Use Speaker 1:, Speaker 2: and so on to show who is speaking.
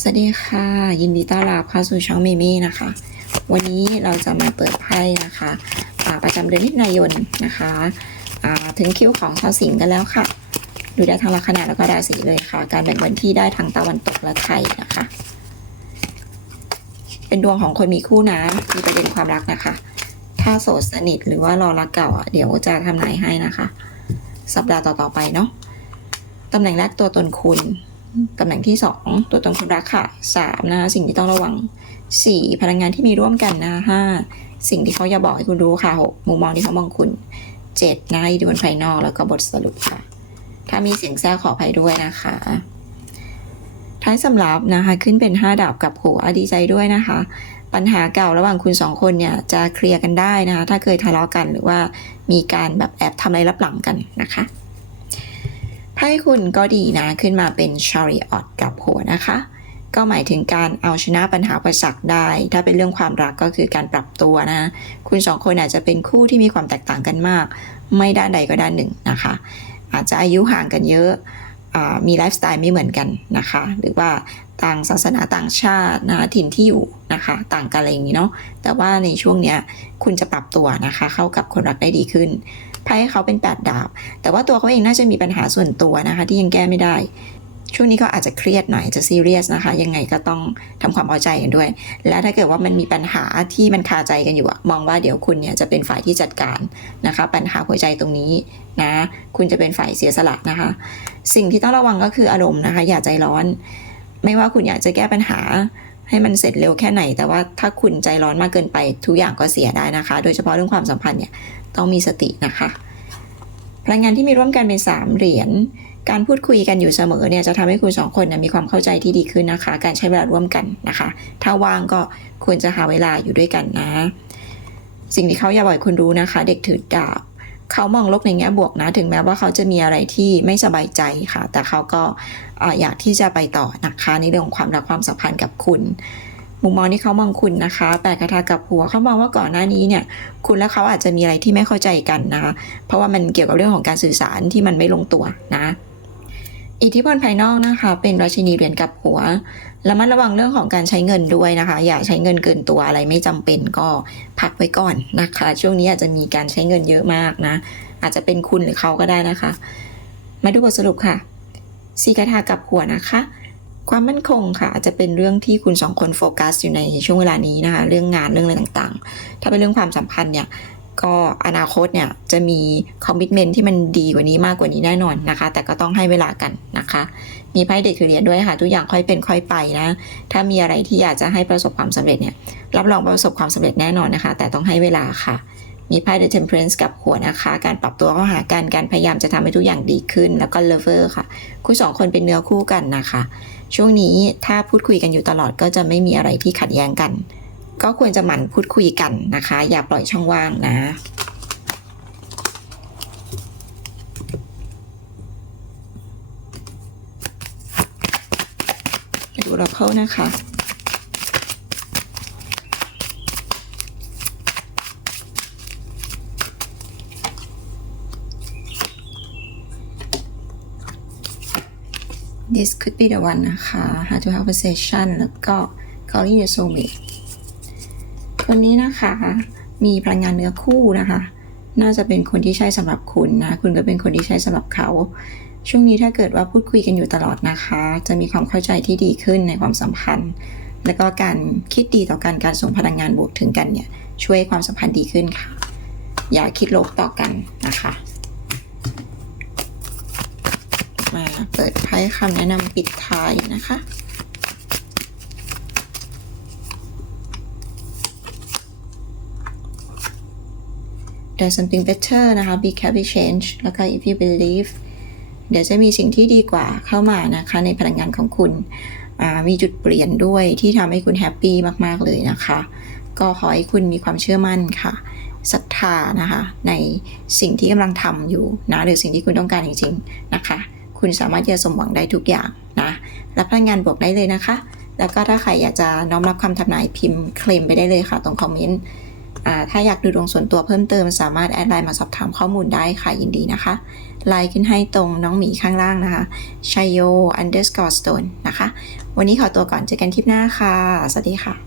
Speaker 1: สวัสดีค่ะ ยินดีต้อนรับเข้าสู่ช่องเมมี่นะคะ วันนี้เราจะมาเปิดไพ่นะคะอ่าประจำเดือนมิถุนายนนะคะถึงคิวของชาวสิงห์กันแล้วค่ะ ดูได้ทั้งลัคนาแล้วก็ราศีเลยค่ะ การแบ่งวันที่ได้ทั้งตะวันตกและไทยนะคะ เป็นดวงของคนมีคู่นะมีประเด็นความรักนะคะ ถ้าโสดสนิทหรือว่ารอรักเก่าอะเดี๋ยวจะทำนายให้นะคะ สัปดาห์ต่อๆไปเนาะตำแหน่งแรกตัวตนคุณ ตำแหน่งที่ 2 ตัวตนคนรักค่ะ3นะคะสิ่งที่ต้องระวัง 4 พลังงานที่มีร่วมกันนะ5สิ่งที่เขาอยากบอกให้คุณรู้ค่ะ 6 มุมมองที่เขามองคุณ 7 นะอิทธิพลภายนอกแล้วก็บทสรุปค่ะ ถ้ามีเสียงแทรกขออภัยด้วยนะคะ ท้ายสำหรับนะคะขึ้นเป็น 5 ดาบกับหัวดีใจด้วยนะคะ ปัญหาเก่าระหว่างคุณสองคนเนี่ยจะเคลียร์กันได้นะคะถ้าเคยทะเลาะกันหรือว่ามีการแบบแอบทำอะไรรับหลังกันนะคะ ไพ่คุณก็ดีนะขึ้นมาเป็น chariot กับหัวนะคะ ก็หมายถึงการเอาชนะปัญหาประสักได้ ถ้าเป็นเรื่องความรักก็คือการปรับตัวนะ คุณสองคนอาจจะเป็นคู่ที่มีความแตกต่างกันมาก ไม่ด้านใดก็ด้านหนึ่งนะคะ อาจจะอายุห่างกันเยอะมีไลฟ์สไตล์ไม่เหมือนกันนะคะ หรือว่าต่างศาสนาต่างชาตินะถิ่นที่อยู่นะคะ ต่างกันอะไรอย่างนี้เนาะแต่ว่าในช่วงเนี้ยคุณจะปรับตัวนะคะ เข้ากับคนรักได้ดีขึ้น ไพ่ให้เขาเป็นแปดดาบ แต่ว่าตัวเขาเองน่าจะมีปัญหาส่วนตัวนะคะ ที่ยังแก้ไม่ได้ ช่วงนี้ก็อาจจะเครียดหน่อยจะซีเรียสนะคะ ยังไงก็ต้องทำความเข้าใจกันด้วย และถ้าเกิดว่ามันมีปัญหาที่มันคาใจกันอยู่มองว่าเดี๋ยวคุณเนี่ยจะเป็นฝ่ายที่จัดการนะคะ ปัญหาหัวใจตรงนี้นะ คุณจะเป็นฝ่ายเสียสละนะคะ สิ่งที่ต้องระวังก็คืออารมณ์นะคะ อย่าใจร้อน ไม่ว่าคุณอยากจะแก้ปัญหา ให้มันเสร็จเร็วแค่ไหน แต่ว่าถ้าคุณใจร้อนมากเกินไปทุกอย่างก็เสียได้นะคะ โดยเฉพาะเรื่องความสัมพันธ์เนี่ยต้องมีสตินะคะพลังงานที่มีร่วมกันเป็นสามเหรียญการพูดคุยกันอยู่เสมอเนี่ยจะทำให้คุณสองคนนะมีความเข้าใจที่ดีขึ้นนะคะ การใช้เวลาร่วมกันนะคะ ถ้าว่างก็ควรจะหาเวลาอยู่ด้วยกันนะ สิ่งที่เขาอยากบอกคุณรู้นะคะ เด็กถือดาบ เขามองโลกในแง่บวกนะ ถึงแม้ว่าเขาจะมีอะไรที่ไม่สบายใจค่ะ แต่เขาก็เอ่อยากที่จะไปต่อนะคะในเรื่องของความรักความสัมพันธ์กับคุณมุมมองที่เขามองคุณนะคะแปลกระทากับหัวเขามองว่าก่อนหน้านี้เนี่ย คุณและเขาอาจจะมีอะไรที่ไม่เข้าใจกันนะคะเพราะว่ามันเกี่ยวกับเรื่องของการสื่อสารที่มันไม่ลงตัวนะ อิทธิพลภายนอกนะคะ เป็นราชินีเหรียญกับหัวระมัดระวังเรื่องของการใช้เงินด้วยนะคะ อย่าใช้เงินเกินตัวอะไรไม่จำเป็นก็พักไว้ก่อนนะคะ ช่วงนี้อาจจะมีการใช้เงินเยอะมากนะ อาจจะเป็นคุณหรือเขาก็ได้นะคะ มาดูบทสรุปค่ะสีกระทากับหัวนะคะ ความมั่นคงค่ะ อาจจะเป็นเรื่องที่คุณสองคนโฟกัสอยู่ในช่วงเวลานี้นะคะ เรื่องงานเรื่องอะไรต่างๆ ถ้าเป็นเรื่องความสัมพันธ์เนี่ย ก็อนาคตเนี่ยจะมีคอมมิชเมนที่มันดีกว่านี้มากกว่านี้แน่นอนนะคะ แต่ก็ต้องให้เวลากันนะคะ มีไพ่เด็กคือเหรียญด้วยค่ะ ทุกอย่างค่อยเป็นค่อยไปนะ ถ้ามีอะไรที่อยากจะให้ประสบความสำเร็จเนี่ยรับรองประสบความสำเร็จแน่นอนนะคะ แต่ต้องให้เวลาค่ะมีไพ่ The Temperance กับหัวนะคะ การปรับตัวเข้าหากัน การพยายามจะทำให้ทุกอย่างดีขึ้น แล้วก็ Lover ค่ะ คุณสองคนเป็นเนื้อคู่กันนะคะ ช่วงนี้ถ้าพูดคุยกันอยู่ตลอดก็จะไม่มีอะไรที่ขัดแย้งกัน ก็ควรจะหมั่นพูดคุยกันนะคะ อย่าปล่อยช่องว่างนะไปดูเราเข้านะคะ This could be the one นะคะ How to have a session แล้วก็ calling your soulmate คนนี้นะคะ มีพลังงานเนื้อคู่นะคะ น่าจะเป็นคนที่ใช่สำหรับคุณนะ คุณก็เป็นคนที่ใช่สำหรับเขา ช่วงนี้ถ้าเกิดว่าพูดคุยกันอยู่ตลอดนะคะ จะมีความเข้าใจที่ดีขึ้นในความสัมพันธ์ แล้วก็การคิดดีต่อกันการส่งพลังงานบวกถึงกันเนี่ย ช่วยให้ความสัมพันธ์ดีขึ้นค่ะ อย่าคิดลบต่อกันนะคะ มาเปิดไพ่คำแนะนำปิดท้ายนะคะ There's something better นะคะ be happy change แล้วก็ if you believe เดี๋ยวจะมีสิ่งที่ดีกว่าเข้ามานะคะในพลังงานของคุณ มีจุดเปลี่ยนด้วยที่ทำให้คุณแฮปปี้มากๆเลยนะคะ ก็ขอให้คุณมีความเชื่อมั่นค่ะศรัทธานะคะ ในสิ่งที่กำลังทำอยู่นะหรือสิ่งที่คุณต้องการจริงๆนะคะ คุณสามารถจะสมหวังได้ทุกอย่างนะรับพลังงานบวกได้เลยนะคะ แล้วก็ถ้าใครอยากจะน้อมรับคำทำนายพิมพ์เคลมไปได้เลยค่ะตรงคอมเมนต์ ถ้าอยากดูดวงส่วนตัวเพิ่มเติมสามารถแอดไลน์มาสอบถามข้อมูลได้ค่ะยินดีนะคะ ไลน์ขึ้นให้ตรงน้องหมีข้างล่างนะคะชัยโย underscore stone นะคะ วันนี้ขอตัวก่อนเจอกันคลิปหน้าค่ะ สวัสดีค่ะ